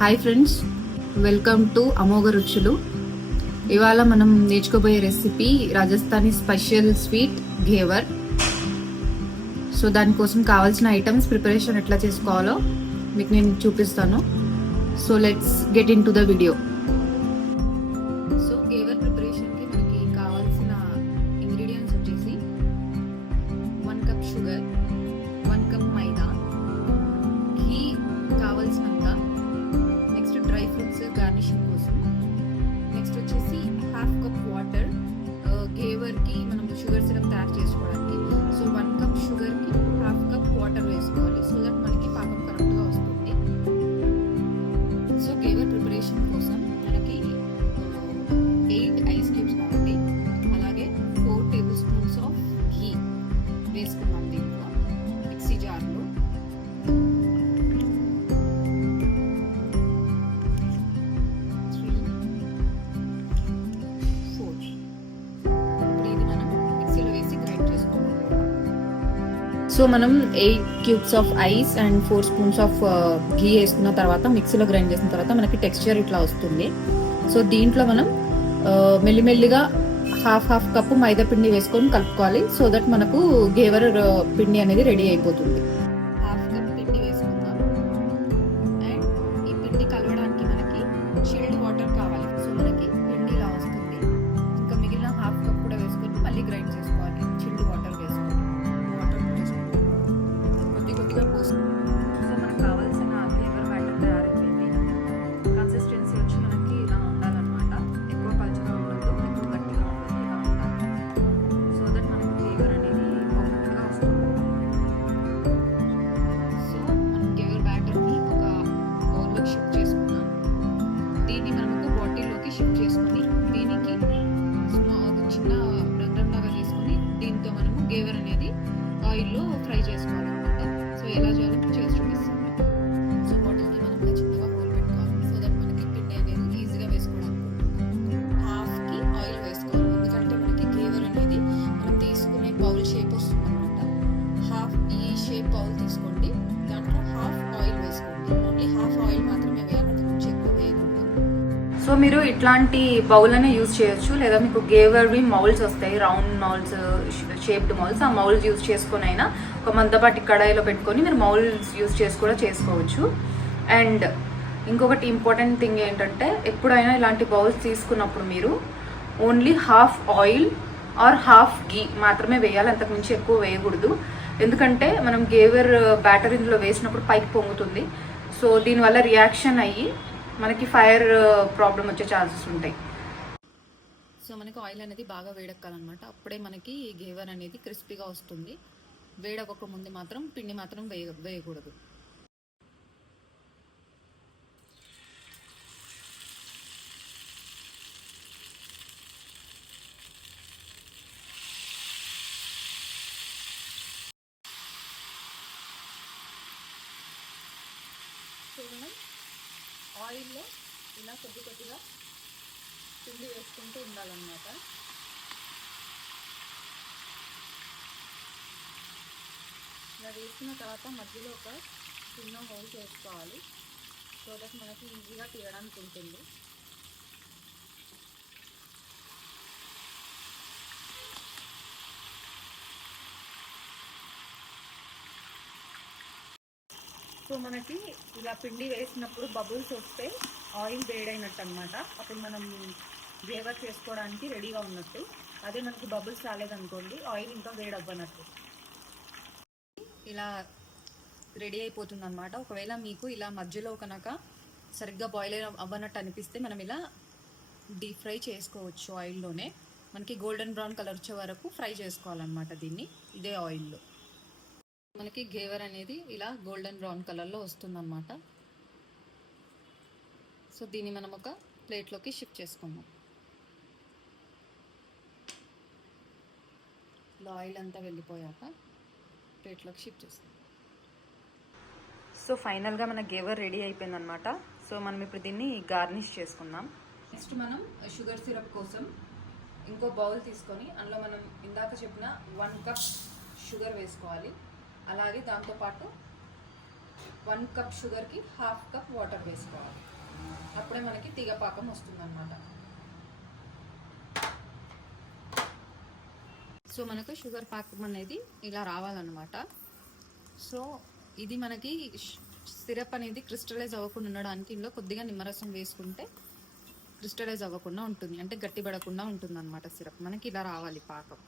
Hi friends, welcome to Amogha Ruchulu. ఇవాళ మనం నేర్చుకోబోయే recipe Rajasthani special sweet ghevar. So దానికోసం కావాల్సిన ఐటమ్స్ ప్రిపరేషన్ ఎట్లా చేసుకోవాలో మీకు నేను చూపిస్తాను. So let's get in to the video. So ghevar ప్రిపరేషన్కి మనకి కావాల్సిన ఇంగ్రీడియంట్స్ వచ్చేసి 1 cup sugar, 1 cup maida, ghee కావాల్సినంత, నెక్స్ట్ డ్రై ఫ్రూట్స్ గార్నిషింగ్ కోసం, నెక్స్ట్ వచ్చేసి 1/2 కప్ వాటర్ ఘేవర్కి మనం షుగర్ సిరప్ తయారు చేసుకోవడానికి. సో 1 కప్ షుగర్కి 1/2 కప్ వాటర్ వేసుకోవాలి, సో దట్ మనకి పాకం కరెక్ట్గా వస్తుంది. సో ఘేవర్ ప్రిపరేషన్ కోసం మనకి 8 ఐస్ క్యూబ్స్ కావాలి. అలాగే 4 టేబుల్ స్పూన్స్ ఆఫ్ ఘీ వేసుకున్నాం దీంట్లో మిక్సీ జార్లో. సో మనం 8 cubes of ice and 4 spoons of ghee వేసుకున్న తర్వాత మిక్సీలో గ్రైండ్ చేసిన తర్వాత మనకి టెక్స్చర్ ఇట్లా వస్తుంది. సో దీంట్లో మనం మెల్లిమెల్లిగా హాఫ్ కప్పు మైదా పిండి వేసుకొని కలుపుకోవాలి, సో దట్ మనకు ఘేవర్ పిండి అనేది రెడీ అయిపోతుంది. 1/2 కప్ పిండి వేసుకుందాం. అండ్ ఈ పిండి కలవడానికి మనకి చిల్డ్ వాటర్ కావాలి. సో మనకి పిండి ఇలా వస్తుంది. ఇంకా మిగిలిన 1/2 కప్ కూడా వేసుకొని మళ్ళీ గ్రైండ్ చేసుకోవాలి. చిల్డ్ వాటర్ వేసుకొని కొద్దిగా పోసుకుంటాం. సో మనకు కావాల్సిన ఘేవర్ బ్యాటర్ తయారైపోయింది. కన్సిస్టెన్సీ వచ్చి మనకి ఇలా ఉండాలన్నమాట. ఎక్కువ పలుచగా ఉండదు, ఎక్కువ గట్టిగా ఉండదు, ఇలా ఉండాలి. సో దట్ మనకు ఘేవర్ అనేది పర్ఫెక్ట్గా వస్తుంది. సో మనం ఘేవర్ బ్యాటర్ని ఒక బౌల్లోకి షిఫ్ట్ చేసుకున్నాం. దీన్ని మనం ఒక బాటిల్లోకి షిఫ్ట్ చేసుకొని దీనికి ఒక చిన్న రంధ్రంలాగా చేసుకొని దీంతో మనము ఘేవర్ అనేది ఆయిల్లో ఫ్రై చేసుకోవాలన్నమాట. సో ఎలా చేయాలో చేసి చూపిస్తాను. సో బాటిల్కి మనం ఇలా చిన్నగా హోల్ పెట్టుకోవాలి, సో దట్ మనకి పిండి అనేది ఈజీగా వేసుకోవడానికి. 1/2కి ఆయిల్ వేసుకోవాలి, ఎందుకంటే మనకి ఘేవర్ అనేది మనం తీసుకునే బౌల్ షేప్ వస్తుంది అనమాట. 1/2 ఈ షేప్ బౌల్ తీసుకోండి, దాంట్లో 1/2 ఆయిల్ వేసుకోండి. ఓన్లీ 1/2 ఆయిల్ మాత్రమే వేయాలి, అంత నుంచి ఎక్కువ వేయకూడదు. సో మీరు ఇట్లాంటి బౌల్ అనే యూజ్ చేయొచ్చు, లేదా మీకు ఘేవర్వి మౌల్స్ వస్తాయి, రౌండ్ మౌల్స్, షేప్డ్ మౌల్స్. ఆ మౌల్స్ యూజ్ చేసుకొని అయినా ఒక మందపాటి కడాయిలో పెట్టుకొని మీరు మౌల్స్ యూజ్ చేసి కూడా చేసుకోవచ్చు. అండ్ ఇంకొకటి ఇంపార్టెంట్ థింగ్ ఏంటంటే, ఎప్పుడైనా ఇలాంటి బౌల్స్ తీసుకున్నప్పుడు మీరు ఓన్లీ 1/2 ఆయిల్ ఆర్ 1/2 ఘీ మాత్రమే వేయాలి, అంతకుమించి ఎక్కువ వేయకూడదు. ఎందుకంటే మనం ఘేవర్ బ్యాటర్ ఇందులో వేసినప్పుడు పైకి పొంగుతుంది. సో దీనివల్ల రియాక్షన్ అయ్యి మనకి ఫైర్ ప్రాబ్లం వచ్చే ఛాన్సెస్ ఉంటాయి. సో మనకి ఆయిల్ అనేది బాగా వేడెక్కాలన్నమాట, అప్పుడే మనకి ఘేవర్ అనేది క్రిస్పీగా వస్తుంది. వేడొక ముందు మాత్రం పిండి మాత్రం వేయకూడదు. సో మనం ఆయిల్లో ఇలా కొద్దిగా పిండి వేసుకుంటూ ఉండాలన్నమాట. ఇలా వేసుకున్న తర్వాత మధ్యలో ఒక చిన్న హోల్ చేసుకోవాలి, సో దట్ మనకి ఈజీగా తీయడానికి ఉంటుంది. సో మనకి ఇలా పిండి వేసినప్పుడు బబుల్స్ వస్తే ఆయిల్ వేడైనట్టు అనమాట, అప్పుడు మనం ఘేవర్ చేసుకోవడానికి రెడీగా ఉన్నట్టు. అదే మనకి బబుల్స్ రాలేదనుకోండి, ఆయిల్ ఇంకా వేడవ్వనట్టు. ఇలా రెడీ అయిపోతుంది అనమాట. ఒకవేళ మీకు ఇలా మధ్యలో కనుక సరిగ్గా బాయిల్ అవ్వనట్టు అనిపిస్తే మనం ఇలా డీప్ ఫ్రై చేసుకోవచ్చు ఆయిల్లోనే. మనకి గోల్డెన్ బ్రౌన్ కలర్ వచ్చే వరకు ఫ్రై చేసుకోవాలన్నమాట దీన్ని, ఇదే ఆయిల్లో. మనకి ఘేవర్ అనేది ఇలా గోల్డెన్ బ్రౌన్ కలర్లో వస్తుందన్నమాట. సో దీన్ని మనం ఒక ప్లేట్లోకి షిఫ్ట్ చేసుకుందాం. ఇలా ఆయిల్ అంతా వెళ్ళిపోయాక ప్లేట్లోకి షిఫ్ట్ చేస్తాం. సో ఫైనల్గా మన ఘేవర్ రెడీ అయిపోయిందనమాట. సో మనం ఇప్పుడు దీన్ని గార్నిష్ చేసుకుందాం. నెక్స్ట్ మనం షుగర్ సిరప్ కోసం ఇంకో బౌల్ తీసుకొని అందులో మనం ఇందాక చెప్పిన 1 కప్ షుగర్ వేసుకోవాలి. అలాగే దాంతోపాటు 1 కప్ షుగర్కి 1/2 కప్ వాటర్ వేసుకోవాలి. అప్పుడే మనకి తీగపాకం వస్తుందన్నమాట. సో మనకు షుగర్ పాకం అనేది ఇలా రావాలన్నమాట. సో ఇది మనకి సిరప్ అనేది క్రిస్టలైజ్ అవ్వకుండా ఉండడానికి ఇందులో కొద్దిగా నిమ్మరసం వేసుకుంటే క్రిస్టలైజ్ అవ్వకుండా ఉంటుంది, అంటే గట్టిపడకుండా ఉంటుంది అనమాట. సిరప్ మనకి ఇలా రావాలి పాకం,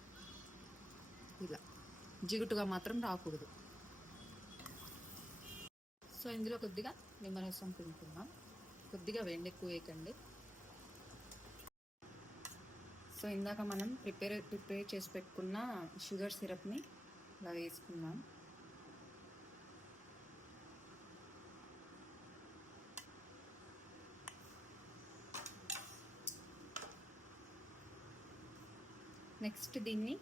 ఇలా జిగుటుగా మాత్రం రాకూడదు. సో ఇందులో కొద్దిగా నిమ్మరసం పిండుకుందాం. కొద్దిగా వేయండి, ఎక్కువ వేయకండి. సో ఇందాక మనం ప్రిపేర్ చేసి పెట్టుకున్న షుగర్ సిరప్ని ఇలా వేసుకుందాం. నెక్స్ట్ దీన్ని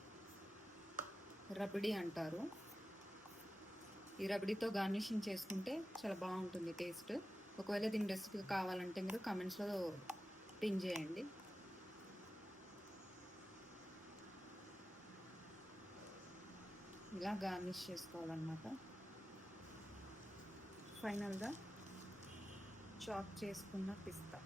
రబడీ అంటారు. ఈ రబడీతో గార్నిషింగ్ చేసుకుంటే చాలా బాగుంటుంది టేస్ట్. ఒకవేళ దీని రెసిపీ కావాలంటే మీరు కామెంట్స్లో పిన్ చేయండి. ఇలా గార్నిష్ చేసుకోవాలన్నమాట. ఫైనల్గా చాప్ చేసుకున్న పిస్తా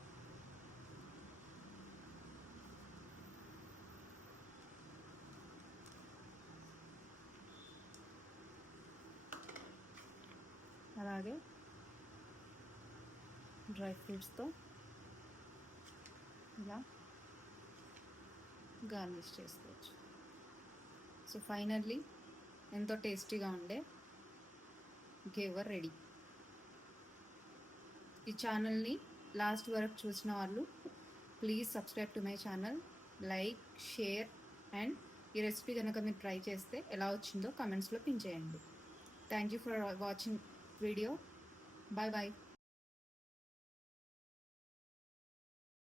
అలాగే డ్రై ఫ్రూట్స్తో ఇలా గార్నిష్ చేసుకోవచ్చు. సో ఫైనల్లీ ఎంతో టేస్టీగా ఉండే గేవర్ రెడీ. ఈ ఛానల్ని లాస్ట్ వరకు చూసిన వాళ్ళు please subscribe to my channel, like, share and ఈ రెసిపీ కనుక మీరు ట్రై చేస్తే ఎలా వచ్చిందో కమెంట్స్లో పిన్ చేయండి. Thank you for watching video. Bye bye.